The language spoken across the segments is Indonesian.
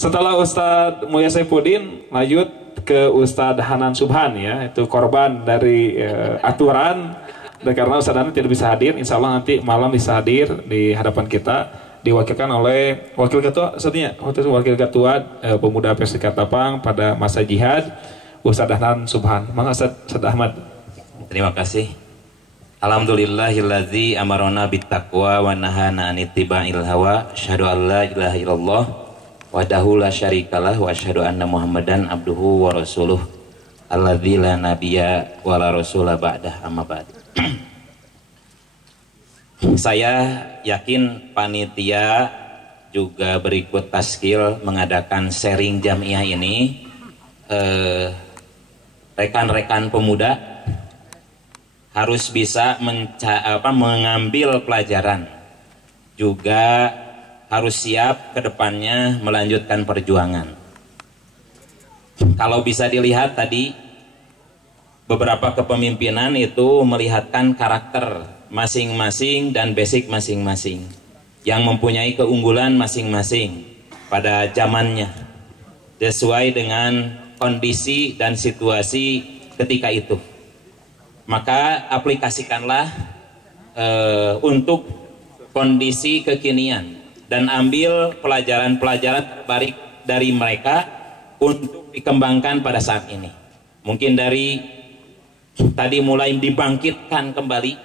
Setelah Ustadz Mulia Saifuddin, lanjut ke Ustadz Hanan Subhan ya, itu korban dari aturan. Dan karena Ustadz Hanan tidak bisa hadir, insya Allah nanti malam bisa hadir di hadapan kita, diwakilkan oleh wakil ketua, wakil ketua pemuda Persis Katapang pada masa jihad, Ustadz Hanan Subhan. Maka Ustadz Ahmad. Terima kasih. Alhamdulillahilladzi amarona bittaqwa wa nahana anittiba'il hawa. Asyhadu an la ilaha illallah wahdahu la syarikalah wa asyhadu anna Muhammadan abduhu wa rasuluh alladzi la nabiyya wa la rasula ba'dah, amma ba'd. Saya yakin panitia juga berikut taskil mengadakan sharing jamiah ini. Rekan-rekan pemuda harus bisa mengambil pelajaran, juga harus siap ke depannya melanjutkan perjuangan. Kalau bisa dilihat tadi, beberapa kepemimpinan itu melihatkan karakter masing-masing dan basic masing-masing yang mempunyai keunggulan masing-masing pada zamannya sesuai dengan kondisi dan situasi ketika itu. Maka aplikasikanlah untuk kondisi kekinian dan ambil pelajaran-pelajaran terbaik dari mereka untuk dikembangkan pada saat ini. Mungkin dari tadi mulai dibangkitkan kembali,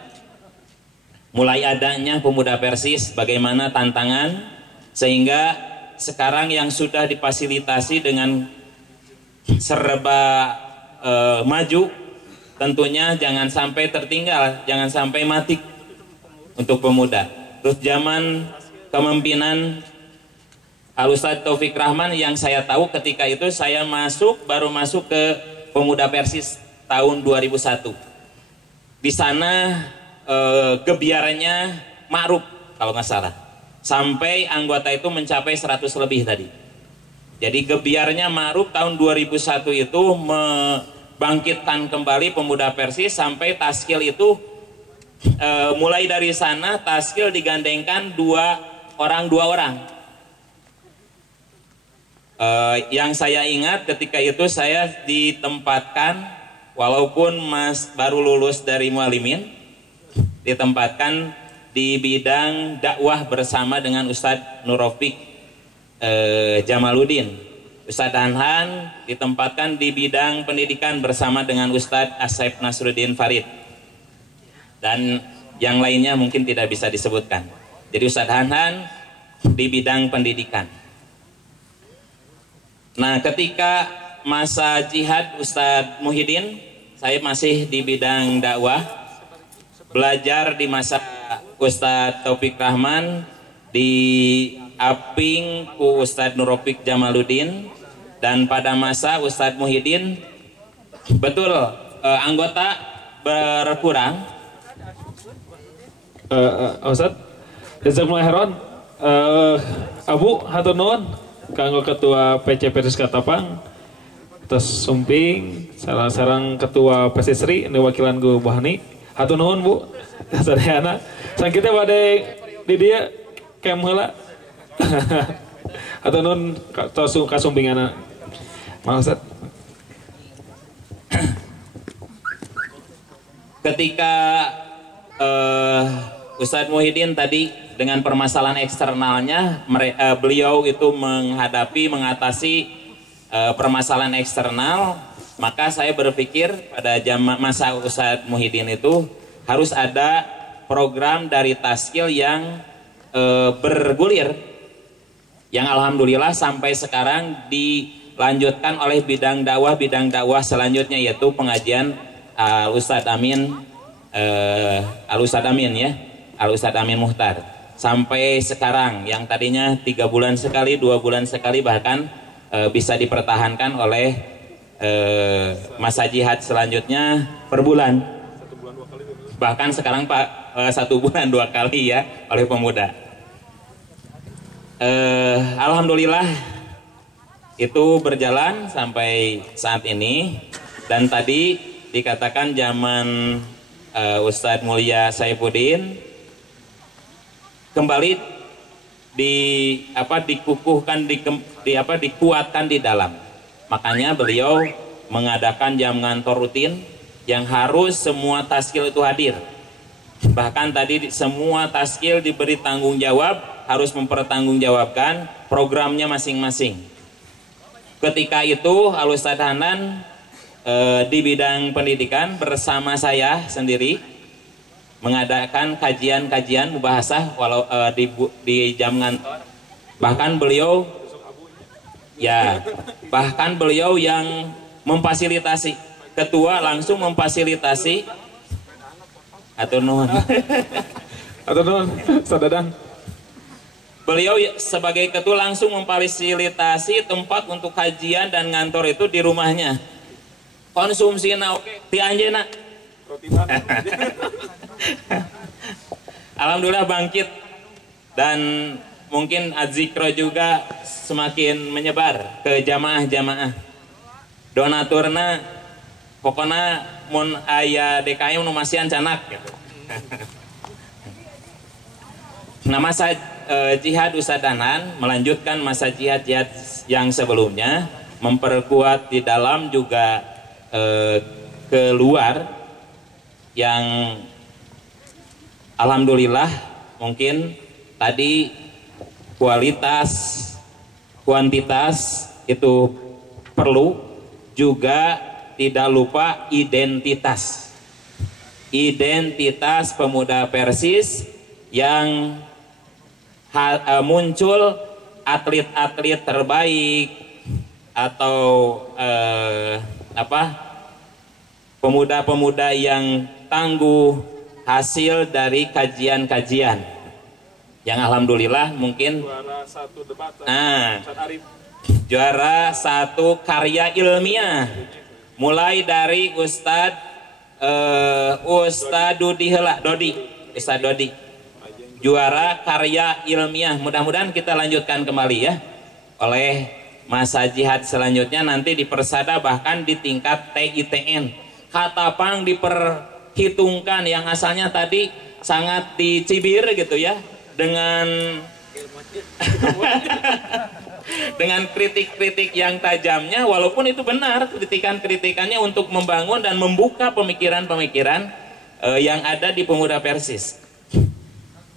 mulai adanya pemuda Persis, bagaimana tantangan, sehingga sekarang yang sudah difasilitasi dengan serba maju, tentunya jangan sampai tertinggal, jangan sampai mati untuk pemuda. Terus zaman kepemimpinan Al-Ustadz Taufik Rahman, yang saya tahu ketika itu saya baru masuk ke pemuda Persis tahun 2001. Di sana gebiarannya ma'ruf kalau nggak salah, sampai anggota itu mencapai 100 lebih tadi. Jadi gebiarnya ma'ruf tahun 2001 itu bangkitkan kembali pemuda Persis sampai taskil itu mulai dari sana taskil digandengkan dua orang. Yang saya ingat ketika itu saya ditempatkan, walaupun baru lulus dari Mualimin, ditempatkan di bidang dakwah bersama dengan Ustadz Nurofik Jamaluddin. Ustadz Hanhan ditempatkan di bidang pendidikan bersama dengan Ustadz Asep Nasruddin Farid, dan yang lainnya mungkin tidak bisa disebutkan. Jadi Ustadz Hanhan di bidang pendidikan. Nah, ketika masa jihad Ustadz Muhyiddin, saya masih di bidang dakwah, belajar di masa Ustadz Taufik Rahman, di Aping ku Ustadz Nurofik Jamaluddin, dan pada masa Ustadz Muhyiddin, betul anggota berkurang. Ustadz, jazakumullah khairan. Abu hatur nuhun kanggo ketua PC Persis Katapang, terus sumping sarang ketua Persisri ini wakilan gue Bahani. Hatur nuhun Bu. Sadayana sangkitnya bade di dia kem heula. Hatur nuhun kasumpinganna. Maksud ketika Ustadz Muhyiddin tadi dengan permasalahan eksternalnya, beliau itu mengatasi permasalahan eksternal, maka saya berpikir pada masa Ustadz Muhyiddin itu harus ada program dari taskil yang bergulir, yang alhamdulillah sampai sekarang dilanjutkan oleh bidang dakwah selanjutnya, yaitu pengajian Al-Ustadz Amin Al-Ustadz Amin Muhtar, sampai sekarang yang tadinya 3 bulan sekali, 2 bulan sekali, bahkan bisa dipertahankan oleh masa jihad selanjutnya per bulan, bahkan sekarang Pak 1 bulan 2 kali ya oleh pemuda. Alhamdulillah itu berjalan sampai saat ini. Dan tadi dikatakan zaman Ustadz Mulia Saifuddin kembali dikukuhkan, dikuatkan di dalam. Makanya beliau mengadakan jam ngantor rutin yang harus semua taskil itu hadir. Bahkan tadi semua taskil diberi tanggung jawab, harus mempertanggungjawabkan programnya masing-masing. Ketika itu Al-Ustadz Hanan di bidang pendidikan bersama saya sendiri mengadakan kajian-kajian mubahasah di jam ngantor. Bahkan beliau yang memfasilitasi, ketua langsung memfasilitasi atau nuhun. Sadadang. Beliau sebagai ketua langsung memfasilitasi tempat untuk kajian dan ngantor itu di rumahnya. Konsumsi ti anjeuna. Alhamdulillah bangkit, dan mungkin adzikro juga semakin menyebar ke jamaah-jamaah. Donaturna pokoknya mun aya DKM nu masihan canak gitu. Nah, masa jihad Ustadz Hanan melanjutkan masa jihad yang sebelumnya, memperkuat di dalam juga keluar, yang alhamdulillah mungkin tadi kualitas kuantitas itu perlu, juga tidak lupa identitas pemuda Persis yang muncul atlet-atlet terbaik atau pemuda-pemuda yang tangguh hasil dari kajian-kajian yang alhamdulillah mungkin juara satu karya ilmiah mulai dari Ustadz Dodi juara karya ilmiah. Mudah-mudahan kita lanjutkan kembali ya oleh masa jihad selanjutnya, nanti di Persada bahkan di tingkat TITN. Katapang diperhitungkan yang asalnya tadi sangat dicibir gitu ya, dengan dengan kritik-kritik yang tajamnya, walaupun itu benar kritikannya untuk membangun dan membuka pemikiran-pemikiran yang ada di pemuda Persis.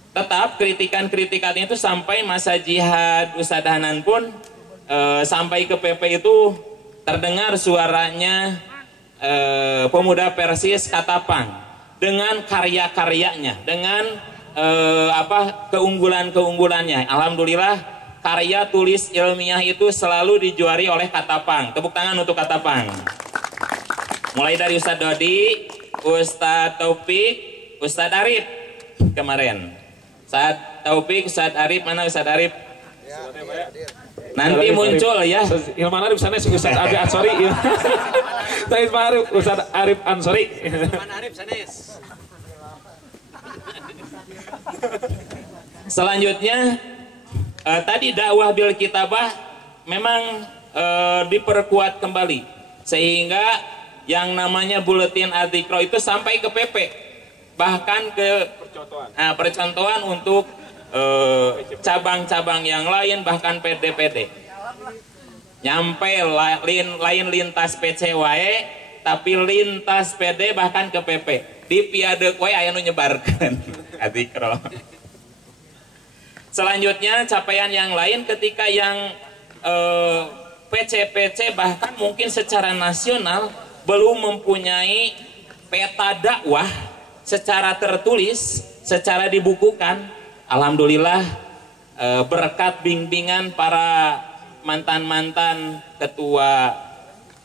Tetap kritikan-kritikan itu sampai masa jihad Ustadz Hanan pun sampai ke PP itu terdengar suaranya pemuda Persis Katapang dengan karya-karyanya, dengan keunggulan-keunggulannya. Alhamdulillah karya tulis ilmiah itu selalu dijuari oleh Katapang. Tepuk tangan untuk Katapang. Mulai dari Ustadz Dodi, Ustadz Taufik, Ustadz Arif kemarin. Ustadz Taufik, Ustadz Arif, mana Ustadz Arif? Nanti muncul ya. Ilmana di sana Ustadz Abi Ansori. Ustadz Arif Ansori. Selanjutnya tadi dakwah bil kitabah memang diperkuat kembali, sehingga yang namanya buletin adzikro itu sampai ke PP, bahkan ke percontohan untuk cabang-cabang yang lain, bahkan PD-PD. Nyampe lain lintas PC wae, tapi lintas PD bahkan ke PP. Di piadek wae aya nu nyebarkeun adzikro. Selanjutnya capaian yang lain ketika yang PC-PC bahkan mungkin secara nasional belum mempunyai peta dakwah secara tertulis, secara dibukukan. Alhamdulillah berkat bimbingan para mantan-mantan ketua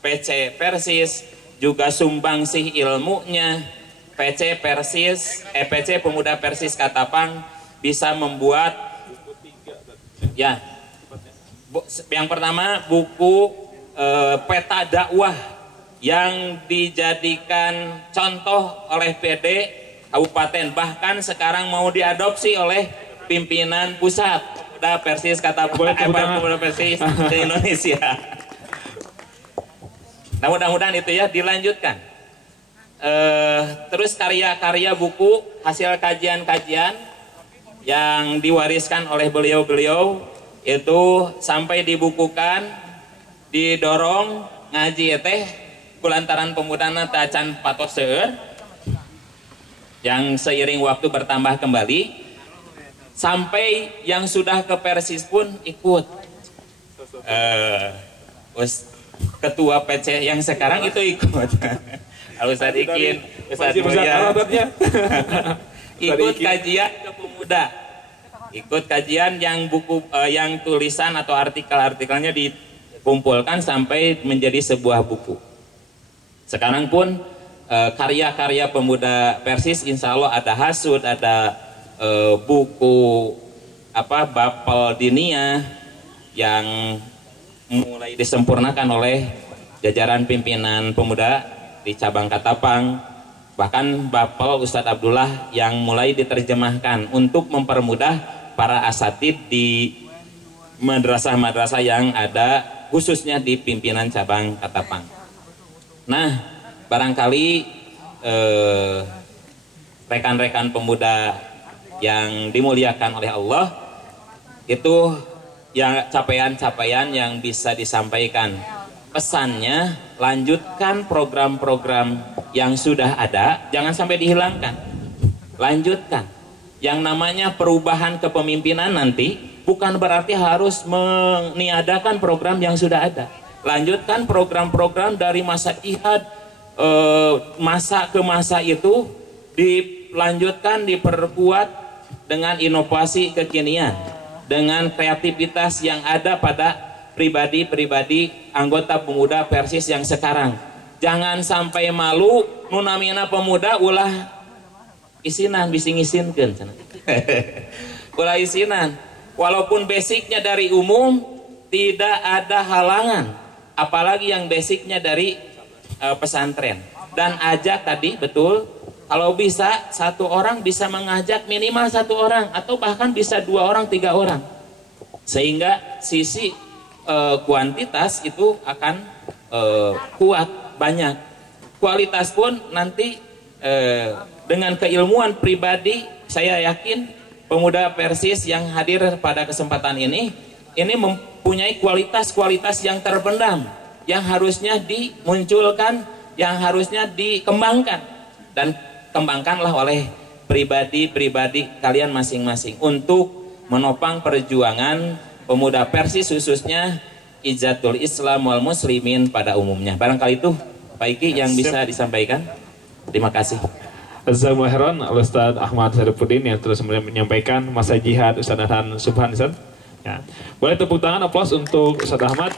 PC Persis, juga sumbangsih ilmunya, PC Pemuda Persis Katapang bisa membuat ya, yang pertama buku peta dakwah yang dijadikan contoh oleh PD Kabupaten, bahkan sekarang mau diadopsi oleh pimpinan pusat Pemuda Persis Pemuda Persis di Indonesia. Nah, mudah-mudahan itu ya dilanjutkan. Terus karya-karya buku hasil kajian-kajian yang diwariskan oleh beliau-beliau itu sampai dibukukan, didorong ngaji teh kulantaran pemudana tacan patos seueur yang seiring waktu bertambah kembali sampai yang sudah ke Persis pun ikut. Ketua PC yang sekarang itu ikut. Ustaz Ikin, Ustaz Mulia ikut kajian ke pemuda, ikut kajian yang buku yang tulisan atau artikelnya dikumpulkan sampai menjadi sebuah buku. Sekarang pun karya-karya pemuda Persis insya Allah ada hasud, ada buku Bapel Diniyah yang mulai disempurnakan oleh jajaran pimpinan pemuda di cabang Katapang. Bahkan Bapel Ustadz Abdullah yang mulai diterjemahkan untuk mempermudah para asatid di madrasah-madrasah yang ada khususnya di pimpinan cabang Katapang. Nah, barangkali rekan-rekan pemuda yang dimuliakan oleh Allah itu yang capaian-capaian yang bisa disampaikan. Pesannya, lanjutkan program-program yang sudah ada, jangan sampai dihilangkan. Lanjutkan. Yang namanya perubahan kepemimpinan nanti bukan berarti harus meniadakan program yang sudah ada. Lanjutkan program-program dari masa jihad, masa ke masa itu dilanjutkan, diperkuat dengan inovasi kekinian, dengan kreativitas yang ada pada pribadi-pribadi anggota pemuda Persis yang sekarang. Jangan sampai malu nunamina pemuda ulah isinan bisa ngisinkeun cenah. Ulah isinan. Walaupun basicnya dari umum tidak ada halangan, apalagi yang basicnya dari pesantren. Dan ajak tadi betul, kalau bisa satu orang bisa mengajak minimal satu orang atau bahkan bisa 2 orang 3 orang, sehingga sisi kuantitas itu akan kuat banyak. Kualitas pun nanti dengan keilmuan pribadi, saya yakin pemuda Persis yang hadir pada kesempatan ini mempunyai kualitas-kualitas yang terpendam, yang harusnya dimunculkan, yang harusnya dikembangkan, dan kembangkanlah oleh pribadi-pribadi kalian masing-masing untuk menopang perjuangan pemuda Persis, khususnya Izzatul Islam wal Muslimin pada umumnya. Barangkali itu Pak Iki yang bisa disampaikan. Terima kasih. Jazakumullah khairan Ustaz Ahmad Syarifuddin yang terus menyampaikan masa jihad Ustaz Adhan Subhan. Ya. Boleh tepuk tangan aplaus untuk Ustaz Ahmad.